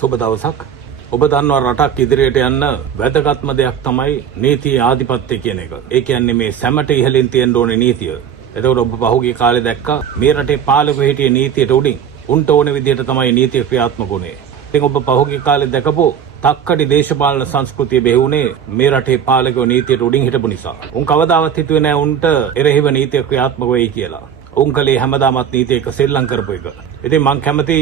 සුබ දවසක්. ඔබ දන්නවා රටක් ඉදිරියට යන්න වැදගත්ම දෙයක් තමයි නීති ආධිපත්‍ය කියන එක. ඒ කියන්නේ මේ සැමට ඉහළින් තියෙන්න ඕනේ නීතිය. එතකොට ඔබ පහුගිය කාලේ දැක්කා මේ රටේ පාලකව හිටියේ නීතියට උඩින්. උන්ට ඕන විදිහට තමයි නීතිය ක්‍රියාත්මක වුනේ. ඉතින් ඔබ පහුගිය කාලේ දැකපු තක්කඩි දේශපාලන සංස්කෘතිය බෙහුනේ මේ රටේ පාලකව නීතියට උඩින් හිටපු නිසා. උන් කවදාවත් හිතුවේ නෑ උන්ට එරෙහිව නීතිය ක්‍රියාත්මක වෙයි කියලා. උන් කලේ හැමදාමත් නීතිය එක සෙල්ලම් කරපු එක. ඉතින් මම කැමති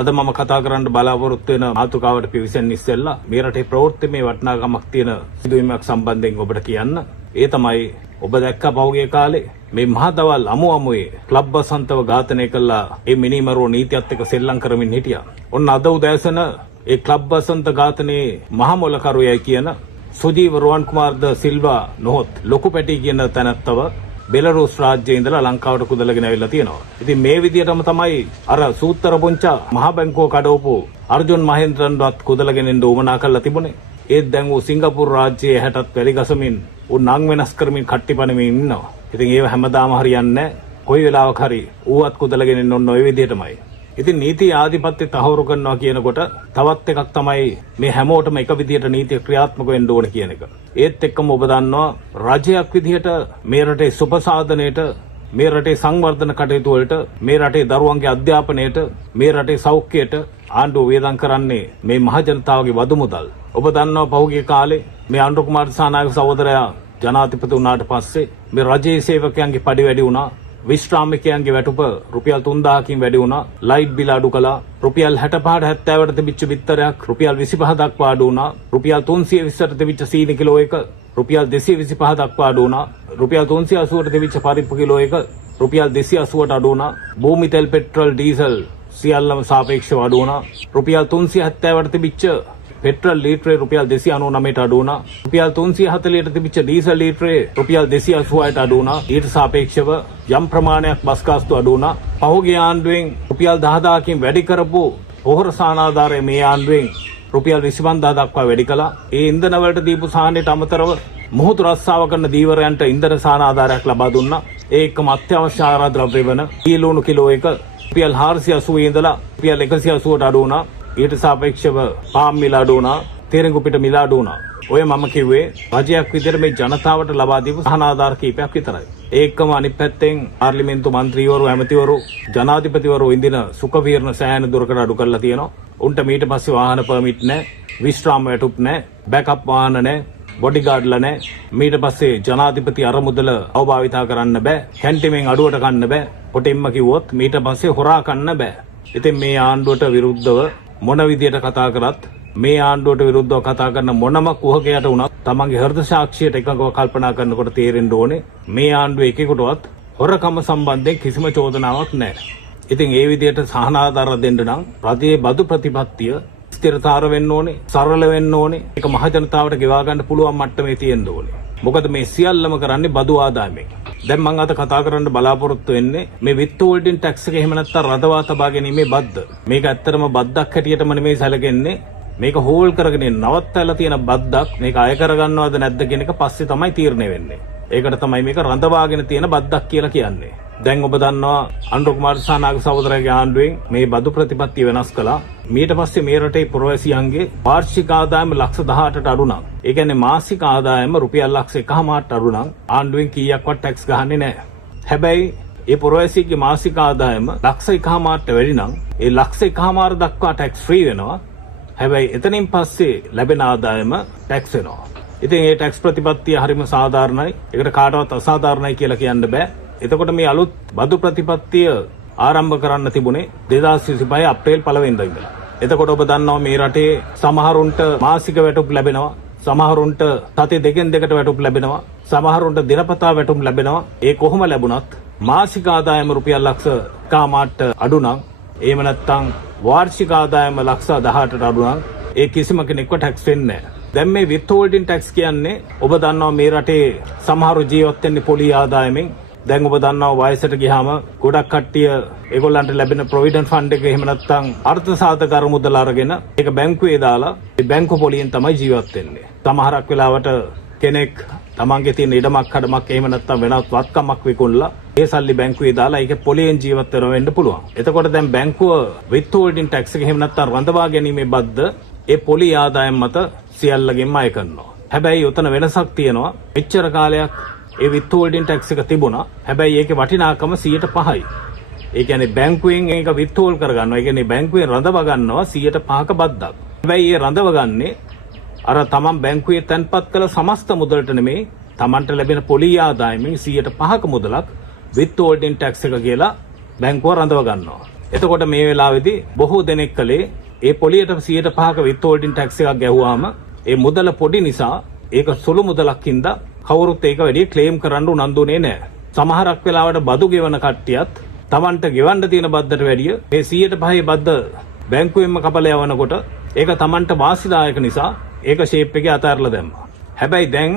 අද මම කතා කරන්න බලාපොරොත්තු වෙන මාතෘකාවට පිවිසෙන්න ඉස්සෙල්ලා මේ රටේ ප්‍රවෘත්තිමය වටිනාකමක් තියෙන සිදුවීමක් සම්බන්ධයෙන් ඔබට කියන්න. ඒ තමයි ඔබ දැක්ක පහුගිය කාලේ මේ මහදවල් අමුවේ ක්ලබ් බසන්තව ඝාතනය කළා. ඒ මිනිමරුව නීතියත් එක්ක සෙල්ලම් කරමින් හිටියා. ඔන්න අද උදෑසන ඒ ක්ලබ් බසන්ත ඝාතනයේ මහමොලකරුයයි කියන සුජීව රුවන් කුමාර් ද සිල්වා නොහොත් ලොකු පැටි කියන තැනත්තව බෙලරුස් රාජ්‍යයේ ඉඳලා ලංකාවට කුදලගෙන ඇවිල්ලා තියෙනවා. ඉතින් මේ විදිහටම තමයි අර සූත්තර පොංචා මහ බැංකුව කඩවපු අර්ජුන් මහේන්ද්‍රන්වත් කුදලගෙන එන්න උවමනා කරලා තිබුණේ. ඒත් දැන් ඌ සිංගප්පූරු රාජ්‍යයේ හැටත් වැලි ගසමින් ඌ නම් වෙනස් කරමින් කට්ටිපණමින් ඉන්නවා. ඉතින් ඒව හැමදාම හරියන්නේ නැහැ. කොයි වෙලාවක හරි ඌවත් කුදලගෙන එන්න ඕන ඔය විදිහටමයි. ඉතින් නීති ආධිපත්‍ය තහවුරු කරනවා කියනකොට තවත් එකක් තමයි මේ හැමෝටම එක විදිහට නීතිය ක්‍රියාත්මක වෙන්න ඕන කියන එක. ඒත් එක්කම ඔබ දන්නවා රජයක් විදිහට මේ රටේ සුබසාධනයට, මේ රටේ සංවර්ධන කටයුතු වලට, මේ රටේ දරුවන්ගේ අධ්‍යාපනයට, මේ රටේ සෞඛ්‍යයට ආණ්ඩුව වේදම් කරන්නේ මේ මහ ජනතාවගේ වදු මුදල්. ඔබ දන්නවා පහුගිය කාලේ මේ අනුර කුමාර දිසානායක සහෝදරයා ජනාධිපති වුණාට පස්සේ මේ රජයේ සේවකයන්ගේ පඩි වැඩි වුණා. විශ්‍රාමිකයන්ගේ වැටුප රුපියල් 3000කින් වැඩි වුණා. ලයිට් බිල අඩු කළා. රුපියල් 65ට 70ට තිබිච්ච බිත්තරයක් රුපියල් 25 දක්වා අඩු වුණා. රුපියල් 320ට තිබිච්ච සීනි කිලෝ එක රුපියල් 225 දක්වා අඩු වුණා. රුපියල් 380ට තිබිච්ච පරිප්පු කිලෝ එක රුපියල් 280ට අඩු වුණා. භූමි තෙල් පෙට්‍රල් ඩීසල් සියල්ලම සාපේක්ෂව අඩු වුණා. රුපියල් 370ට තිබිච්ච පෙට්‍රල් ලීටරේ රුපියල් 299ට අඩු වුණා. රුපියල් 340ට තිබිච්ච ඩීසල් ලීටරේ රුපියල් 286ට අඩු වුණා. ඊට සාපේක්ෂව යම් ප්‍රමාණයක් බස් ගාස්තු අඩු වුණා. පහුගිය ආණ්ඩුවෙන් රුපියල් 10000කින් වැඩි කරපු පොහොර සානාධාරය මේ ආණ්ඩුවෙන් රුපියල් 25000 දක්වා වැඩි කළා. ඒ ඉන්ධන වලට දීපු සාහනයට අමතරව මොහොතු රස්සාව කරන දීවරයන්ට ඉන්ධන සානාධාරයක් ලබා දුන්නා. ඒ එක්කම අත්‍යවශ්‍ය ආහාර ද්‍රව්‍ය වන ඊලුණු කිලෝ එක රුපියල් 480 ඉඳලා රුපියල් 180ට අඩු වුණා. ඊට සාපේක්ෂව පාම් මිල අඩු වුණා. තේරෙන් කුපිට මිල අඩු වුණා. ඔය මම කිව්වේ රජයක් විදිහට මේ ජනතාවට ලබා දීපු සහනාධාර කීපයක් විතරයි. ඒකම අනිත් පැත්තෙන් පාර්ලිමේන්තු මන්ත්‍රීවරු, ඇමතිවරු, ජනාධිපතිවරු ඉඳින සුඛ විහරණ සෑහෙන දුරකට අඩු කරලා තියෙනවා. උන්ට මීට පස්සේ වාහන පර්මිට් නැහැ, විශ්‍රාම වැටුප් නැහැ, බෑකප් වාහන නැහැ, බොඩිගාඩ්ලා නැහැ. මීට පස්සේ ජනාධිපති අරමුදල අවභාවිතා කරන්න බෑ. කැන්ටිමෙන් අඩුවට ගන්න බෑ. කොටින්ම කිව්වොත් මීට පස්සේ හොරා කන්න බෑ. ඉතින් මේ ආණ්ඩුවට විරුද්ධව මොන විදියට කතා කරත්, මේ ආණ්ඩුවට විරුද්ධව කතා කරන මොනම කුහකයට වුණත් තමන්ගේ හෘද සාක්ෂියට එකඟව කල්පනා කරනකොට තේරෙන්න ඕනේ මේ ආණ්ඩුවේ එකෙකුටවත් හොරකම සම්බන්ධයෙන් කිසිම චෝදනාවක් නැහැ. ඉතින් ඒ විදියට සහනාධාර දෙන්න නම් රජයේ බදු ප්‍රතිපත්තිය ස්ථිරතර වෙන්න ඕනේ, සරල වෙන්න ඕනේ. ඒක මහ ජනතාවට ගෙවා ගන්න පුළුවන් මට්ටමේ තියෙන්න ඕනේ. මොකද මේ සියල්ලම කරන්නේ බදු ආදායමෙන්. දැන් මම අද කතා කරන්න බලාපොරොත්තු වෙන්නේ මේ විත් හෝල්ඩින් ටැක්ස් එක එහෙම නැත්නම් රඳවා තබා ගැනීමේ බද්ද. මේක ඇත්තටම බද්දක් හැටියටම නෙමෙයි සැලකෙන්නේ. මේක හෝල් කරගෙන නවත්තලා තියෙන බද්දක්. මේක අය කරගන්නවද නැද්ද කියන එක පස්සේ තමයි තීරණය වෙන්නේ. ඒකට තමයි මේක රඳවාගෙන තියෙන බද්දක් කියලා කියන්නේ. දැන් ඔබ දන්නවා අනුර කුමාර දිසානායක සහෝදරයාගේ ආණ්ඩුවෙන් මේ බදු ප්‍රතිපත්තිය වෙනස් කළා. ඊට පස්සේ මේ රටේ පුරවැසියන්ගේ වාර්ෂික ආදායම ලක්ෂ 18ට අඩු නම්, ඒ කියන්නේ මාසික ආදායම රුපියල් ලක්ෂ 1.5ට අඩු නම් ආණ්ඩුවෙන් කීයක්වත් ටැක්ස් ගහන්නේ නැහැ. හැබැයි ඒ පුරවැසියගේ මාසික ආදායම ලක්ෂ 1.5ට වැඩි නම් ඒ ලක්ෂ 1.5 දක්වා ටැක්ස් ෆ්‍රී වෙනවා. හැබැයි එතනින් පස්සේ ලැබෙන ආදායම ටැක්ස් වෙනවා. ඉතින් මේ ටැක්ස් ප්‍රතිපත්තිය හරිම සාධාරණයි. ඒකට කාටවත් අසාධාරණයි කියලා කියන්න බෑ. එතකොට මේ අලුත් බදු ප්‍රතිපත්තිය ආරම්භ කරන්න තිබුණේ 2025 අප්‍රේල් 1 වෙනිදා ඉඳලා. එතකොට ඔබ දන්නවා මේ රටේ සමහරුන්ට මාසික වැටුප් ලැබෙනවා, සමහරුන්ට සති දෙකෙන් දෙකට වැටුප් ලැබෙනවා, සමහරුන්ට දිනපතා වැටුප් ලැබෙනවා. ඒ කොහොම ලැබුණත් මාසික ආදායම රුපියල් ලක්ෂ 1.5ට අඩු නම්, එහෙම නැත්නම් වාර්ෂික ආදායම ලක්ෂ 18ට අඩු නම් ඒ කිසිම කෙනෙක්ව ටැක්ස් වෙන්නේ නැහැ. දැන් මේ විත් හෝල්ඩින් ටැක්ස් කියන්නේ ඔබ දන්නවා මේ රටේ සමහරු ජීවත් වෙන්නේ පොලි ආදායමෙන්. දැන් ඔබ දන්නවා වයසට ගියාම ගොඩක් කට්ටිය ඒගොල්ලන්ට ලැබෙන ප්‍රොවිඩන්ට් ෆන්ඩ් එක එහෙම නැත්නම් අර්ථ සාධක අරමුදල අරගෙන ඒක බැංකුවේ දාලා ඒ බැංකු පොලියෙන් තමයි ජීවත් වෙන්නේ. සමහරක් වෙලාවට කෙනෙක් තමන්ගේ තියෙන ඉඩමක් කඩමක් එහෙම නැත්නම් වෙනත් වත්කමක් විකුණලා ඒ සල්ලි බැංකුවේ දාලා ඒක පොලියෙන් ජීවත් වෙනවා වෙන්න පුළුවන්. එතකොට දැන් බැංකුව withholding tax එක එහෙම නැත්නම් රඳවා ගැනීමේ බද්ද ඒ පොලි ආදායම් මත සියල්ලගෙන්ම අය කරනවා. හැබැයි උතන වෙනසක් තියෙනවා. මෙච්චර කාලයක් ඒ withholding tax එක තිබුණා. හැබැයි ඒකේ වටිනාකම 105යි. ඒ කියන්නේ බැංකුවෙන් ඒක withhold කරගන්නවා. ඒ කියන්නේ බැංකුවෙන් රඳව ගන්නවා 105ක බද්දක්. හැබැයි ඒ රඳව ගන්නේ අර තමන් බැංකුවේ තැන්පත් කළ සමස්ත මුදලට නෙමෙයි තමන්ට ලැබෙන පොලි ආදායමෙන් 105ක මුදලක් withholding tax එක කියලා බැංකුව රඳව ගන්නවා. එතකොට මේ වෙලාවේදී බොහෝ දෙනෙක් කලේ ඒ පොලියට 105ක withholding tax එකක් ගැහුවාම ඒ මුදල පොඩි නිසා ඒක සුළු මුදලක් හින්දා කවුරුත් ඒක වැඩි ක්ලේම් කරන්න උනන්දුනේ නැහැ. සමහරක් වෙලාවට බදු ගෙවන කට්ටියත් තමන්ට ගෙවන්න තියෙන බද්දට වැඩිය මේ 105 බද්ද බැංකුවෙන්ම කපලා යවනකොට ඒක තමන්ට වාසිදායක නිසා ඒක ෂේප් එකේ අතාරලා දැම්මා. හැබැයි දැන්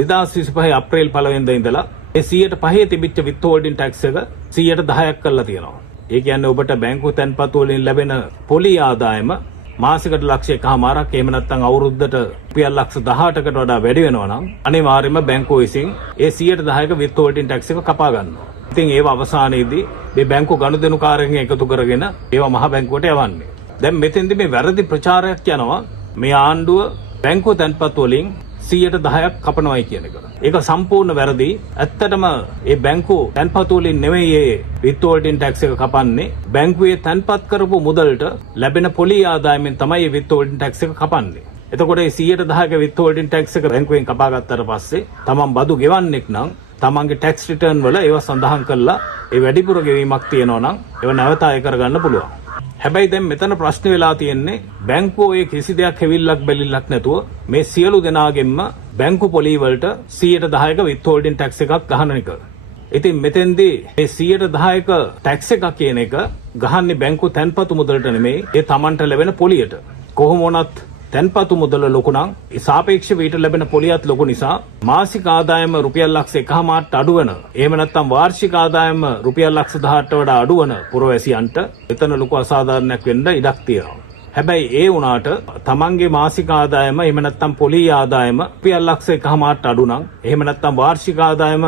2025 අප්‍රේල් 1 වෙනිදා ඉඳලා ඒ 105 තිබිච්ච withholding tax එක 10% කරලා තියෙනවා. ඒ කියන්නේ ඔබට බැංකු තැන්පත් වලින් ලැබෙන පොලි ආදායම මාසිකට ලක්ෂයකමාරක් එහෙම නැත්නම් අවුරුද්දට රුපියල් ලක්ෂ 18කට වඩා වැඩි වෙනවා නම් අනිවාර්යයෙන්ම බැංකුව විසින් ඒ 10%ක withholding tax එක කපා ගන්නවා. ඉතින් ඒව අවසානයේදී මේ බැංකු ගනුදෙනුකාරයන් එකතු කරගෙන ඒවා මහ බැංකුවට යවන්නේ. දැන් මෙතෙන්දී මේ වැරදි ප්‍රචාරයක් යනවා මේ ආණ්ඩුව බැංකුව තැන්පත් වලින් 10%ක් කපනවායි කියන එක. ඒක සම්පූර්ණ වැරදි. ඇත්තටම ඒ බැංකුව තැන්පත් වලින් නෙමෙයි මේ withholding tax එක කපන්නේ. බැංකුවේ තැන්පත් කරපු මුදලට ලැබෙන පොලි ආදායමෙන් තමයි මේ withholding tax එක කපන්නේ. එතකොට මේ 10%ක withholding tax එක බැංකුවෙන් කපා ගත්තට පස්සේ තමන් බදු ගෙවන්නෙක් නම් තමන්ගේ tax return වල ඒවා සඳහන් කරලා ඒ වැඩිපුර ගෙවීමක් තියෙනවා නම් ඒව නැවත අය කරගන්න පුළුවන්. හැබැයි දැන් මෙතන ප්‍රශ්න වෙලා තියෙන්නේ බැංකුව ඔය කිසි දෙයක් හැවිල්ලක් බැලිල්ලක් නැතුව මේ සියලු දෙනාගෙන්ම බැංකු පොලි වලට 110ක withholding tax එකක් ගහන එක. ඉතින් මෙතෙන්දී මේ 110ක tax එකක් කියන එක ගහන්නේ බැංකු තැන්පතු මුදලට නෙමෙයි ඒ Tamanට ලැබෙන පොලියට. කොහොම වුණත් තැන්පතු මුදල ලොකු නම් ඒ සාපේක්ෂව ඊට ලැබෙන පොලියත් ලොකු නිසා මාසික ආදායම රුපියල් ලක්ෂ 1.5ට අඩු වෙන එහෙම නැත්නම් වාර්ෂික ආදායම රුපියල් ලක්ෂ 18ට වඩා අඩු වෙන පුරවැසියන්ට එතන ලොකු අසාධාරණයක් වෙන්න ඉඩක් තියෙනවා. හැබැයි ඒ වුණාට තමන්ගේ මාසික ආදායම එහෙම නැත්නම් පොලි ආදායම රුපියල් ලක්ෂ 1.5ට අඩු නම් එහෙම නැත්නම් වාර්ෂික ආදායම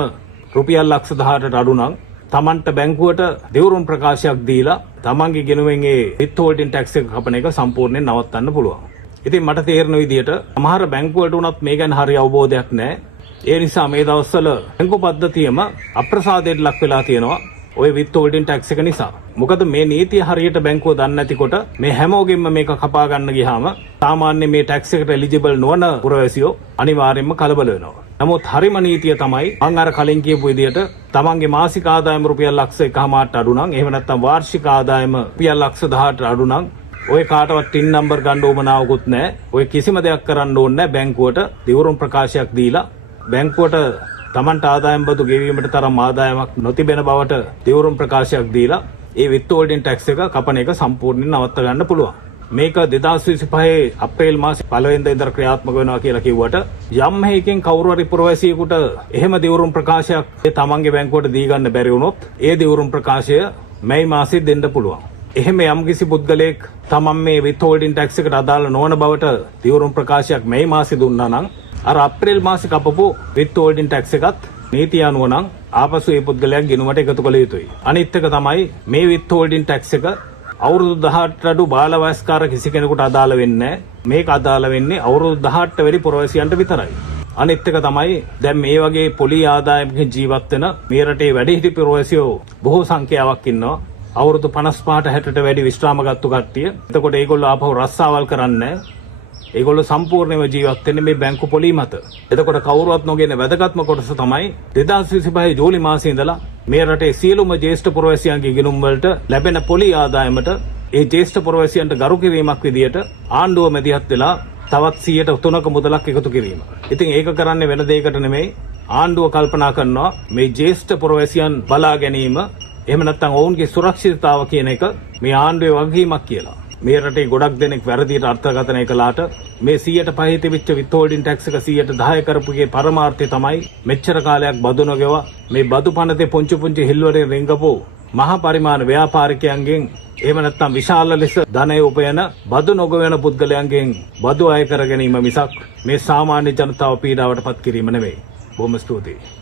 රුපියල් ලක්ෂ 18ට අඩු නම් තමන්ට බැංකුවට දෙවුරුම් ප්‍රකාශයක් දීලා තමන්ගේ ගෙනුමෙන් ඒ withholding tax එක කපන එක සම්පූර්ණයෙන් නවත්තන්න පුළුවන්. ඉතින් මට තේරෙන විදිහට සමහර බැංකු වලට උනත් මේ ගැන හරි අවබෝධයක් නැහැ. ඒ නිසා මේ දවස්වල බැංකු පද්ධතියම අප්‍රසාදයට ලක් වෙලා තියෙනවා ওই withholding tax එක නිසා. මොකද මේ නීතිය හරියට බැංකුව දන්නේ නැතිකොට මේ හැමෝගෙම මේක කපා ගන්න ගියාම සාමාන්‍ය මේ tax එකට eligible නොවන පුරවැසියෝ අනිවාර්යයෙන්ම කලබල වෙනවා. නමුත් හරිම නීතිය තමයි මම අර කලින් කියපු විදිහට තමන්ගේ මාසික ආදායම රුපියල් ලක්ෂ 1.5ට අඩු නම් එහෙම නැත්නම් වාර්ෂික ආදායම රුපියල් ලක්ෂ 18ට අඩු නම් ඔය කාටවත් ටින් නම්බර් ගන්න ඕමනාවකුත් නැහැ. ඔය කිසිම දෙයක් කරන්න ඕනේ නැහැ. බැංකුවට දිවුරුම් ප්‍රකාශයක් දීලා බැංකුවට Tamanට ආදායම් බදු ගෙවීමට තරම් ආදායමක් නොතිබෙන බවට දිවුරුම් ප්‍රකාශයක් දීලා ඒ withholding tax එක කපන එක සම්පූර්ණයෙන් නවත්ත ගන්න පුළුවන්. මේක 2025 අප්‍රේල් මාසේ 1 වෙනිදා ඉඳලා ක්‍රියාත්මක වෙනවා කියලා කිව්වට යම් හේකින් කවුරු හරි පුරවැසියෙකුට එහෙම දිවුරුම් ප්‍රකාශයක් ඒ තමන්ගේ බැංකුවට දී ගන්න බැරි වුණොත් ඒ දිවුරුම් ප්‍රකාශය මැයි මාසෙ දෙන්න පුළුවන්. එහෙම යම්කිසි පුද්ගලයෙක් තමන් මේ withholding tax එකට අදාළ නොවන බවට දිවුරුම් ප්‍රකාශයක් මේ මාසෙ දුන්නා නම් අර අප්‍රේල් මාසෙ කපපු withholding tax එකත් නීතිය අනුව නම් ආපසු ඒ පුද්ගලයාගේ ගිණුමට එකතු කළ යුතුයි. අනිත් එක තමයි මේ withholding tax එක අවුරුදු 18ට අඩු බාල වයස්කාර කිසි කෙනෙකුට අදාළ වෙන්නේ නැහැ. මේක අදාළ වෙන්නේ අවුරුදු 18ට වැඩි පුරවැසියන්ට විතරයි. අනිත් එක තමයි දැන් මේ වගේ පොලි ආදායමකින් ජීවත් වෙන මේ රටේ වැඩිහිටි පුරවැසියෝ බොහෝ සංඛ්‍යාවක් ඉන්නවා. අවුරුදු 55ට 60ට වැඩි විශ්‍රාම ගත්තු කට්ටිය. එතකොට ඒගොල්ලෝ ආපහු රස්සාවල් කරන්නේ. ඒගොල්ලෝ සම්පූර්ණයෙන්ම ජීවත් වෙන්නේ මේ බැංකු පොලි මත. එතකොට කවුරුවත් නොගෙන වැදගත්ම කොටස තමයි 2025 ජූලි මාසයේ ඉඳලා මේ රටේ සියලුම ජ්‍යෙෂ්ඨ පුරවැසියන්ගේ ගිණුම් වලට ලැබෙන පොලි ආදායමට ඒ ජ්‍යෙෂ්ඨ පුරවැසියන්ට ගරු කිරීමක් විදියට ආණ්ඩුව මැදිහත් වෙලා තවත් 103ක මුදලක් එකතු කිරීම. ඉතින් ඒක කරන්නේ වෙන දෙයකට නෙමෙයි. ආණ්ඩුව කල්පනා කරනවා මේ ජ්‍යෙෂ්ඨ පුරවැසියන් බලා ගැනීම එහෙම නැත්නම් ඔවුන්ගේ සුරක්ෂිතතාව කියන එක මේ ආණ්ඩුවේ වගකීමක් කියලා. මේ රටේ ගොඩක් දෙනෙක් වැරදියට අර්ථකථනය කළාට මේ 105 තිබිච්ච withholding tax එක 110 කරපුගේ පරමාර්ථය තමයි මෙච්චර කාලයක් බදු නොගෙව මේ බදු පනතේ පුංචි පුංචි හිල්වලින් රිංගපු මහා පරිමාණ ව්‍යාපාරිකයන්ගෙන් එහෙම නැත්නම් විශාල ලෙස ධනය උපයන බදු නොගෙවන පුද්ගලයන්ගෙන් බදු අය කර ගැනීම මිසක් මේ සාමාන්‍ය ජනතාව පීඩාවටපත් කිරීම නෙවෙයි. බොහොම ස්තුතියි.